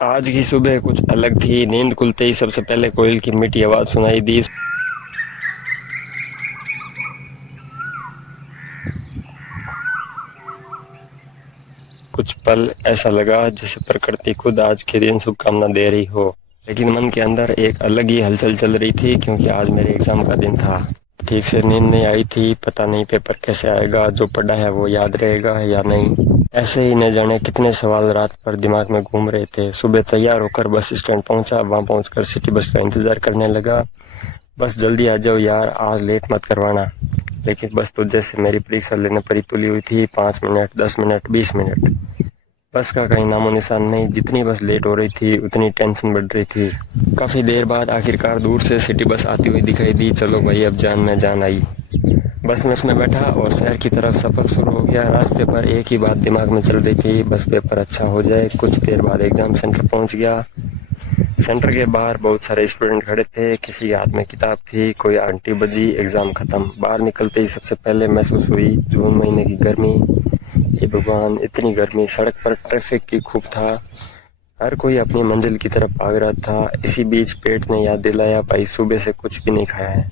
आज की सुबह कुछ अलग थी। नींद खुलते ही सबसे पहले कोयल की मीठी आवाज़ सुनाई दी। कुछ पल ऐसा लगा जैसे प्रकृति खुद आज के दिन शुभकामना दे रही हो। लेकिन मन के अंदर एक अलग ही हलचल चल रही थी, क्योंकि आज मेरे एग्ज़ाम का दिन था। ठीक से नींद नहीं आई थी। पता नहीं पेपर कैसे आएगा, जो पढ़ा है वो याद रहेगा या नहीं। ऐसे ही न जाने कितने सवाल रात भर दिमाग में घूम रहे थे। सुबह तैयार होकर बस स्टैंड पहुंचा। वहां पहुंचकर सिटी बस का इंतज़ार करने लगा। बस जल्दी आ जाओ यार, आज लेट मत करवाना। लेकिन बस तो जैसे मेरी परीक्षा लेने पर ही तुली हुई थी। 5 मिनट, 10 मिनट, 20 मिनट, बस का कहीं नामो निशान नहीं। जितनी बस लेट हो रही थी उतनी टेंशन बढ़ रही थी। काफ़ी देर बाद आखिरकार दूर से सिटी बस आती हुई दिखाई दी। चलो भाई, अब जान में जान आई। बस में उसमें बैठा और शहर की तरफ सफ़र शुरू हो गया। रास्ते पर एक ही बात दिमाग में चल रही थी, बस पेपर अच्छा हो जाए। कुछ देर बाद एग्ज़ाम सेंटर पहुंच गया। सेंटर के बाहर बहुत सारे स्टूडेंट खड़े थे। किसी के हाथ में किताब थी, कोई आंटी बजी। एग्ज़ाम ख़त्म। बाहर निकलते ही सबसे पहले महसूस हुई जून महीने की गर्मी। ये भगवान, इतनी गर्मी! सड़क पर ट्रैफिक की खूब था। हर कोई अपनी मंजिल की तरफ भाग रहा था। इसी बीच पेट ने याद दिलाया, भाई सुबह से कुछ भी नहीं खाया है।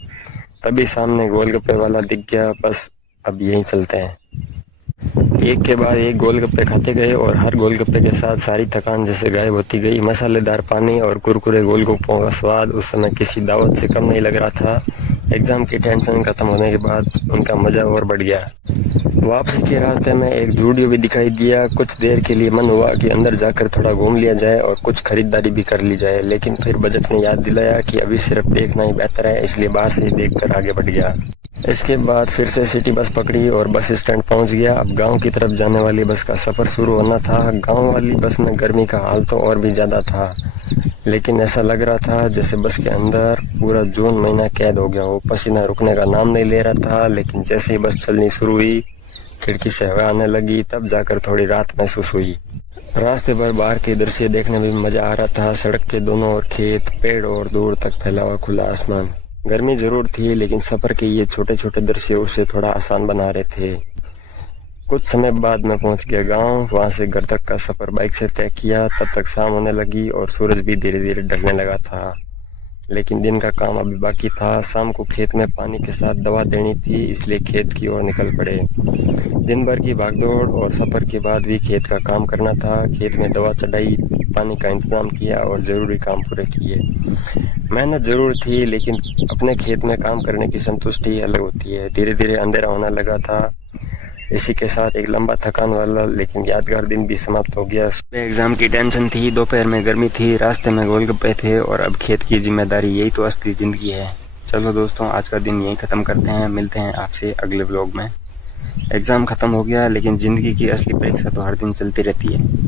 तभी सामने गोलगप्पे वाला दिख गया। बस अब यहीं चलते हैं। एक के बाद एक गोलगप्पे खाते गए और हर गोलगप्पे के साथ सारी थकान जैसे गायब होती गई। मसालेदार पानी और कुरकुरे गोलगप्पों का स्वाद उस समय किसी दावत से कम नहीं लग रहा था। एग्ज़ाम की टेंशन खत्म होने के बाद उनका मज़ा और बढ़ गया। वापसी के रास्ते में एक जूडियो भी दिखाई दिया। कुछ देर के लिए मन हुआ कि अंदर जाकर थोड़ा घूम लिया जाए और कुछ खरीदारी भी कर ली जाए, लेकिन फिर बजट ने याद दिलाया कि अभी सिर्फ देखना ही बेहतर है, इसलिए बाहर से ही देखकर आगे बढ़ गया। इसके बाद फिर से सिटी बस पकड़ी और बस स्टैंड पहुंच गया। अब गांव की तरफ जाने वाली बस का सफ़र शुरू होना था। गांव वाली बस में गर्मी का हाल तो और भी ज़्यादा था, लेकिन ऐसा लग रहा था जैसे बस के अंदर पूरा जून महीना कैद हो गया हो। पसीना रुकने का नाम नहीं ले रहा था। लेकिन जैसे ही बस चलनी शुरू हुई, खिड़की से हवा आने लगी, तब जाकर थोड़ी राहत महसूस हुई। रास्ते पर बाहर के दृश्य देखने में भी मजा आ रहा था। सड़क के दोनों ओर खेत, पेड़ और दूर तक फैला हुआ खुला आसमान। गर्मी जरूर थी, लेकिन सफर के ये छोटे छोटे दृश्य उसे थोड़ा आसान बना रहे थे। कुछ समय बाद मैं पहुंच गया गांव। वहां से घर तक का सफर बाइक से तय किया। तब तक शाम होने लगी और सूरज भी धीरे धीरे ढलने लगा था, लेकिन दिन का काम अभी बाकी था। शाम को खेत में पानी के साथ दवा देनी थी, इसलिए खेत की ओर निकल पड़े। दिन भर की भागदौड़ और सफ़र के बाद भी खेत का काम करना था। खेत में दवा चढ़ाई, पानी का इंतज़ाम किया और ज़रूरी काम पूरे किए। मेहनत ज़रूर थी, लेकिन अपने खेत में काम करने की संतुष्टि अलग होती है। धीरे धीरे अंधेरा होने लगा था। इसी के साथ एक लंबा थकान वाला लेकिन यादगार दिन भी समाप्त हो गया। सुबह एग्जाम की टेंशन थी, दोपहर में गर्मी थी, रास्ते में गोलगप्पे थे और अब खेत की जिम्मेदारी। यही तो असली ज़िंदगी है। चलो दोस्तों, आज का दिन यहीं ख़त्म करते हैं। मिलते हैं आपसे अगले व्लॉग में। एग्ज़ाम ख़त्म हो गया, लेकिन ज़िंदगी की असली परीक्षा तो हर दिन चलती रहती है।